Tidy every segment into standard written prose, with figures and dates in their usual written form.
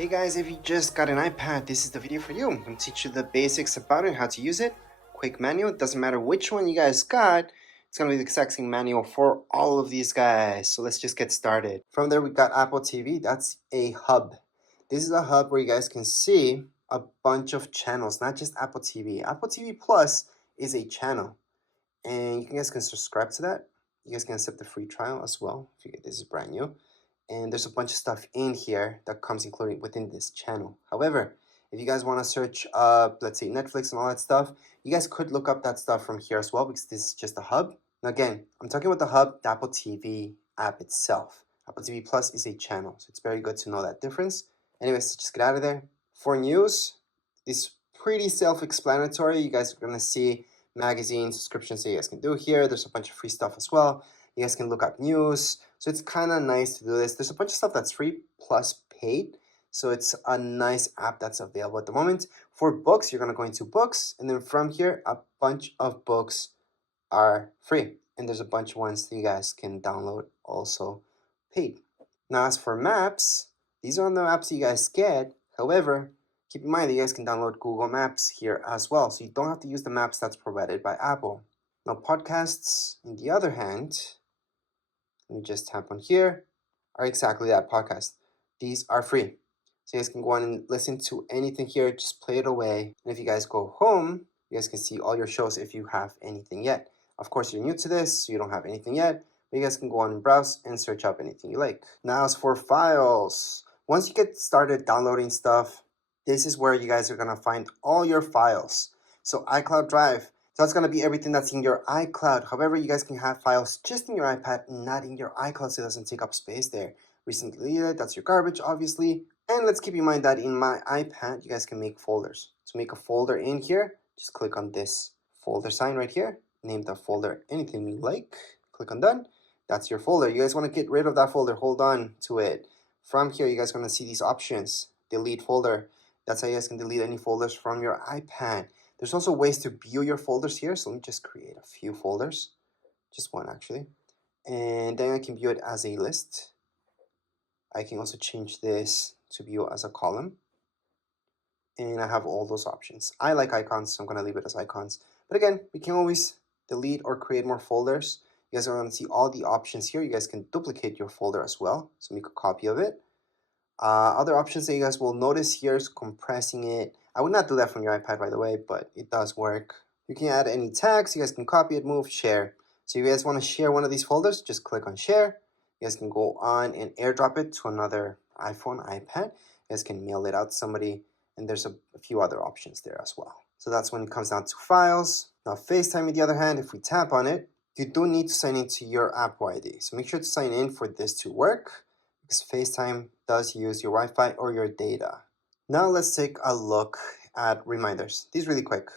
Hey guys, if you just got an iPad, this is the video for you. I'm going to teach you the basics about it, how to use it. Quick manual, it doesn't matter which one you guys got, it's going to be the exact same manual for all of these guys. So let's just get started. From there, we got Apple TV, that's a hub. This is a hub where you guys can see a bunch of channels, not just Apple TV. Apple TV Plus is a channel, and you guys can subscribe to that. You guys can accept the free trial as well if you get this is brand new. And there's a bunch of stuff in here that comes included within this channel. However, if you guys want to search up, let's say Netflix and all that stuff, you guys could look up that stuff from here as well, because this is just a hub. Now again, I'm talking about the hub, the Apple TV app itself. Apple TV Plus is a channel, so it's very good to know that difference. Anyways, just get out of there. For news, it's pretty self-explanatory. You guys are going to see magazine subscriptions that you guys can do here. There's a bunch of free stuff as well. You guys can look up news. So it's kind of nice to do this. There's a bunch of stuff that's free plus paid. So it's a nice app that's available at the moment. For books, you're going to go into books. And then from here, a bunch of books are free. And there's a bunch of ones that you guys can download also paid. Now, as for maps, these are the maps you guys get. However, keep in mind that you guys can download Google Maps here as well. So you don't have to use the maps that's provided by Apple. Now, podcasts, on the other hand, let me just tap on here, are exactly that, podcast. These are free. So you guys can go on and listen to anything here, just play it away. And if you guys go home, you guys can see all your shows if you have anything yet. Of course, you're new to this, so you don't have anything yet, but you guys can go on and browse and search up anything you like. Now, as for files, once you get started downloading stuff, this is where you guys are gonna find all your files. So iCloud Drive, so that's going to be everything that's in your iCloud. However, you guys can have files just in your iPad, not in your iCloud, so it doesn't take up space there. Recently deleted, that's your garbage, obviously. And let's keep in mind that in my iPad, you guys can make folders. To make a folder in here, just click on this folder sign right here. Name the folder anything you like. Click on done. That's your folder. You guys want to get rid of that folder, hold on to it. From here, you guys are going to see these options. Delete folder. That's how you guys can delete any folders from your iPad. There's also ways to view your folders here. So let me just create a few folders. Just one actually. And then I can view it as a list. I can also change this to view as a column. And I have all those options. I like icons, so I'm going to leave it as icons. But again, we can always delete or create more folders. You guys are going to see all the options here. You guys can duplicate your folder as well. So make a copy of it. Other options that you guys will notice here is compressing it. I would not do that from your iPad, by the way, but it does work. You can add any tags. You guys can copy it, move, share. So if you guys want to share one of these folders, just click on share. You guys can go on and airdrop it to another iPhone, iPad. You guys can mail it out to somebody, and there's a few other options there as well. So that's when it comes down to files. Now FaceTime, on the other hand, if we tap on it, you do need to sign into your Apple ID. So make sure to sign in for this to work, because FaceTime does use your Wi-Fi or your data. Now let's take a look at reminders. These really quick.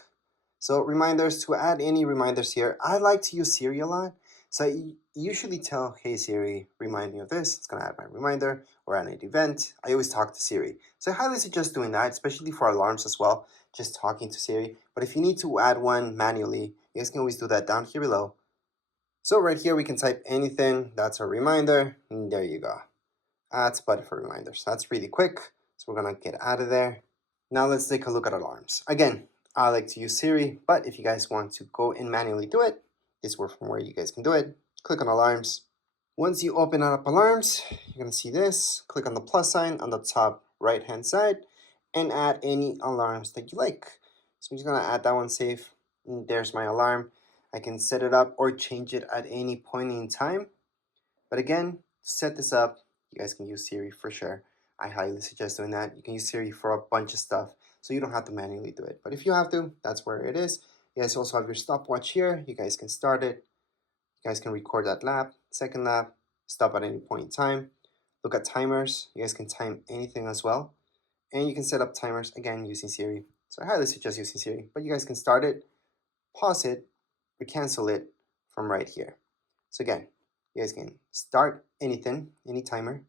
So reminders, to add any reminders here, I like to use Siri a lot. So I usually tell, hey Siri, remind me of this. It's gonna add my reminder, or add an event. I always talk to Siri. So I highly suggest doing that, especially for alarms as well, just talking to Siri. But if you need to add one manually, you guys can always do that down here below. So right here, we can type anything. That's a reminder, and there you go. Add button for reminders. That's really quick. So we're gonna get out of there. Now let's take a look at alarms. Again, I like to use Siri, but if you guys want to go and manually do it, this is from where you guys can do it. Click on alarms. Once you open up alarms, you're gonna see this. Click on the plus sign on the top right hand side and add any alarms that you like. So I'm just gonna add that one, save. And there's my alarm. I can set it up or change it at any point in time. But again, to set this up, you guys can use Siri for sure. I highly suggest doing that. You can use Siri for a bunch of stuff, so you don't have to manually do it. But if you have to, that's where it is. You guys also have your stopwatch here. You guys can start it. You guys can record that lap, second lap, stop at any point in time. Look at timers. You guys can time anything as well. And you can set up timers, again, using Siri. So I highly suggest using Siri. But you guys can start it, pause it, or cancel it from right here. So again, you guys can start anything, any timer,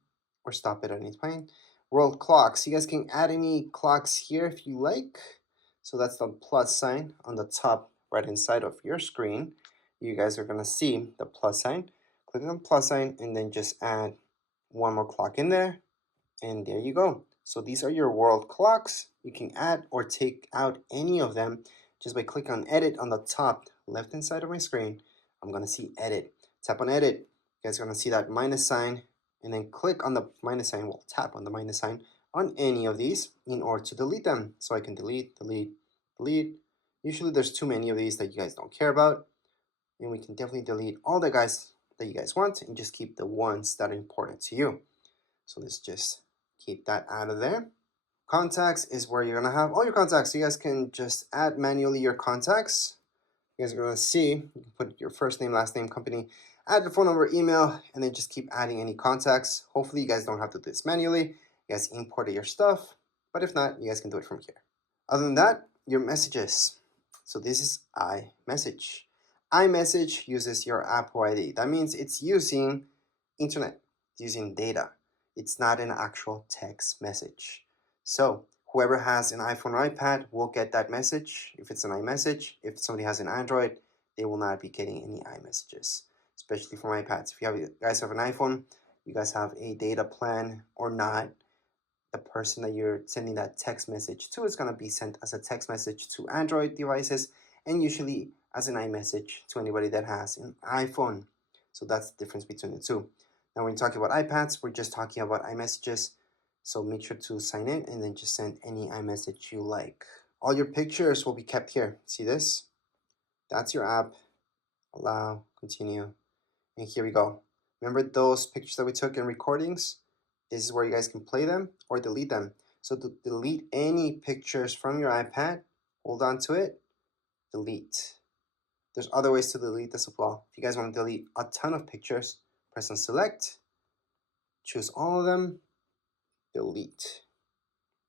or stop it at any point. World clocks. You guys can add any clocks here if you like. So that's the plus sign on the top right hand side of your screen. You guys are gonna see the plus sign. Click on the plus sign and then just add one more clock in there. And there you go. So these are your world clocks. You can add or take out any of them just by clicking on edit on the top left hand side of my screen. I'm gonna see edit. Tap on edit. You guys are gonna see that minus sign, and then click on the minus sign. Well, tap on the minus sign on any of these in order to delete them. So I can delete, delete, delete. Usually there's too many of these that you guys don't care about, and we can definitely delete all the guys that you guys want and just keep the ones that are important to you. So let's just keep that out of there. Contacts is where you're gonna have all your contacts. So you guys can just add manually your contacts. You guys are gonna see, you can put your first name, last name, company, add your phone number, email, and then just keep adding any contacts. Hopefully you guys don't have to do this manually. You guys import your stuff, but if not, you guys can do it from here. Other than that, your messages. So this is iMessage. iMessage uses your Apple ID. That means it's using internet, it's using data. It's not an actual text message. So whoever has an iPhone or iPad will get that message if it's an iMessage. If somebody has an Android, they will not be getting any iMessages, especially from iPads. If you guys have an iPhone, you guys have a data plan or not, the person that you're sending that text message to is going to be sent as a text message to Android devices and usually as an iMessage to anybody that has an iPhone. So that's the difference between the two. Now when you're talking about iPads, we're just talking about iMessages. So make sure to sign in and then just send any iMessage you like. All your pictures will be kept here. See this? That's your app. Allow, continue. And here we go. Remember those pictures that we took in recordings? This is where you guys can play them or delete them. So to delete any pictures from your iPad, hold on to it, delete. There's other ways to delete this as well. If you guys want to delete a ton of pictures, press on select, choose all of them, delete.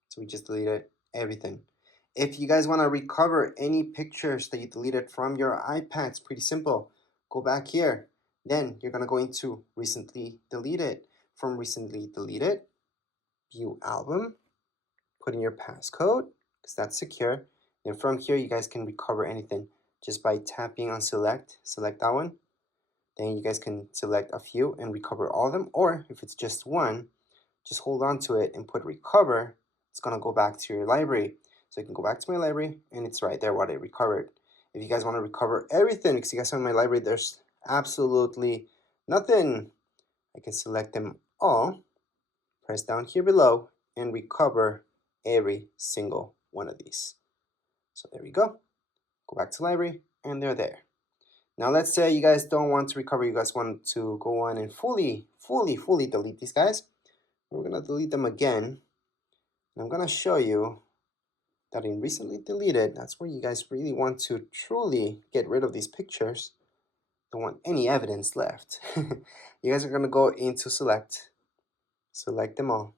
So we just deleted everything. If you guys want to recover any pictures that you deleted from your iPad, it's pretty simple. Go back here. Then you're going to go into recently deleted. From recently deleted, view album, put in your passcode because that's secure. And from here, you guys can recover anything just by tapping on select that one. Then you guys can select a few and recover all of them. Or if it's just one, just hold on to it and put recover. It's going to go back to your library. So you can go back to my library and it's right there what I recovered. If you guys want to recover everything, because you guys have my library, there's absolutely nothing. I can select them all, press down here below, and recover every single one of these. So there we go. Go back to library, and they're there. Now let's say you guys don't want to recover, you guys want to go on and fully delete these guys. We're gonna delete them again. And I'm gonna show you that in recently deleted, that's where you guys really want to truly get rid of these pictures. Don't want any evidence left. You guys are gonna go into select them all,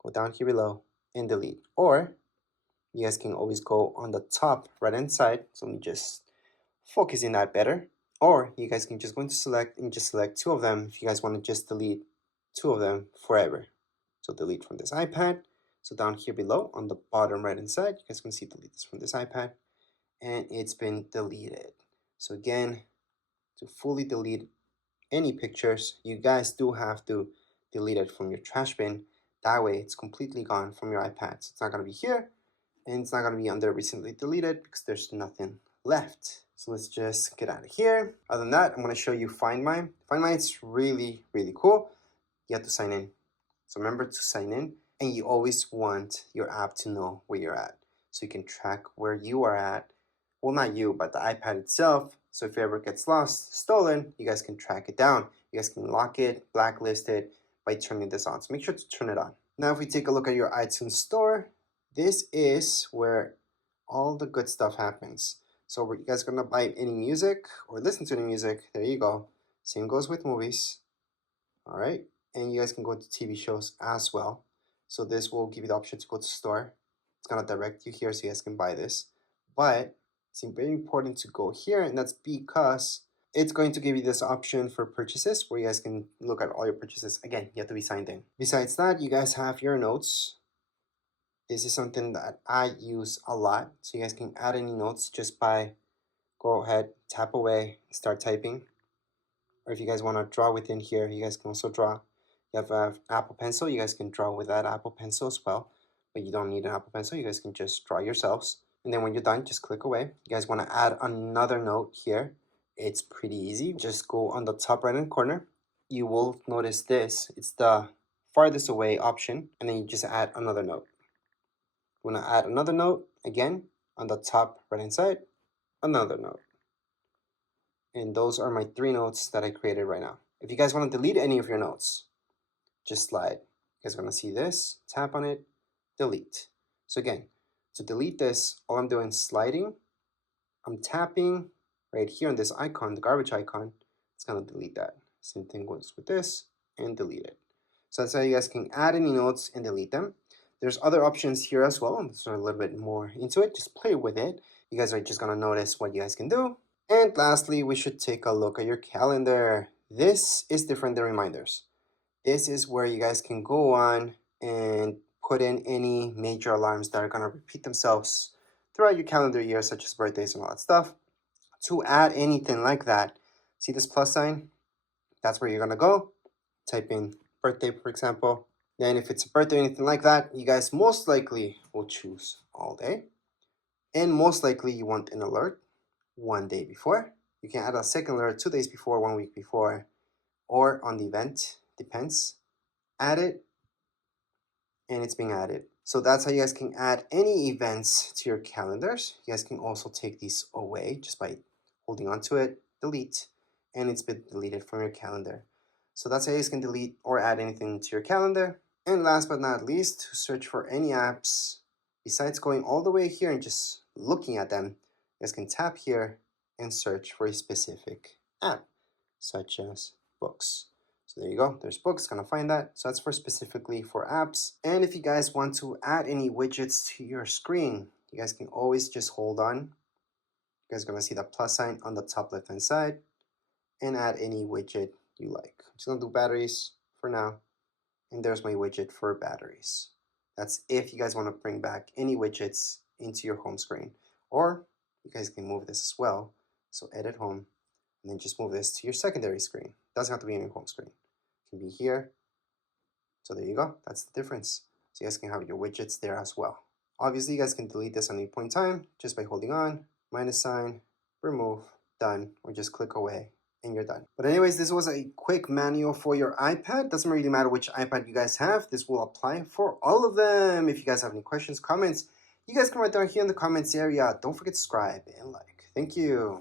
go down here below and delete. Or you guys can always go on the top right hand side. So let me just focus in that better. Or you guys can just go into select and just select two of them if you guys want to just delete two of them forever. So delete from this iPad. So down here below on the bottom right hand side, you guys can see delete this from this iPad, and it's been deleted. So again, to fully delete any pictures, you guys do have to delete it from your trash bin. That way it's completely gone from your iPad. So it's not going to be here, and it's not going to be under recently deleted because there's nothing left. So let's just get out of here. Other than that, I'm going to show you Find My. Find My is really cool. You have to sign in. So remember to sign in, and you always want your app to know where you're at so you can track where you are at. Well, not you, but the iPad itself. So if it ever gets lost, stolen, you guys can track it down. You guys can lock it, blacklist it by turning this on. So make sure to turn it on. Now, if we take a look at your iTunes store, this is where all the good stuff happens. So you guys are gonna buy any music or listen to any music, there you go. Same goes with movies. All right, and you guys can go to TV shows as well. So this will give you the option to go to store. It's gonna direct you here so you guys can buy this. But it's very important to go here, and that's because it's going to give you this option for purchases where you guys can look at all your purchases. Again, you have to be signed in. Besides that, you guys have your notes. This is something that I use a lot. So you guys can add any notes just by go ahead, tap away, start typing. Or if you guys want to draw within here, you guys can also draw. You have an Apple Pencil, you guys can draw with that Apple Pencil as well, but you don't need an Apple Pencil, you guys can just draw yourselves. And then when you're done, just click away. You guys want to add another note here. It's pretty easy. Just go on the top right hand corner. You will notice this. It's the farthest away option, and then you just add another note. You want to add another note, again, on the top right hand side, another note. And those are my 3 notes that I created right now. If you guys want to delete any of your notes, just slide. You guys are going to see this, tap on it, delete. So again, to delete this, all I'm doing is sliding. I'm tapping right here on this icon, the garbage icon. It's going to delete that. Same thing goes with this, and delete it. So that's how you guys can add any notes and delete them. There's other options here as well. Let's learn a little bit more into it. Just play with it. You guys are just going to notice what you guys can do. And lastly, we should take a look at your calendar. This is different than reminders. This is where you guys can go on and put in any major alarms that are going to repeat themselves throughout your calendar year, such as birthdays and all that stuff. To add anything like that, see this plus sign? That's where you're going to go. Type in birthday, for example. Then if it's a birthday or anything like that, you guys most likely will choose all day. And most likely you want an alert 1 day before. You can add a second alert 2 days before, 1 week before, or on the event, depends. Add it, and it's being added. So that's how you guys can add any events to your calendars. You guys can also take these away just by holding onto it, delete, and it's been deleted from your calendar. So that's how you guys can delete or add anything to your calendar. And last but not least, to search for any apps, besides going all the way here and just looking at them, you guys can tap here and search for a specific app, such as books. So there you go, there's books, gonna find that. So that's for specifically for apps. And if you guys want to add any widgets to your screen, you guys can always just hold on. You guys are gonna see the plus sign on the top left hand side and add any widget you like. I'm just gonna do batteries for now. And there's my widget for batteries. That's if you guys want to bring back any widgets into your home screen. Or you guys can move this as well. So edit home, and then just move this to your secondary screen. Doesn't have to be in your home screen. It can be here. So there you go. That's the difference. So you guys can have your widgets there as well. Obviously, you guys can delete this on any point in time just by holding on, minus sign, remove, done, or just click away and you're done. But anyways, this was a quick manual for your iPad. Doesn't really matter which iPad you guys have. This will apply for all of them. If you guys have any questions, comments, you guys can write down here in the comments area. Don't forget to subscribe and like. Thank you.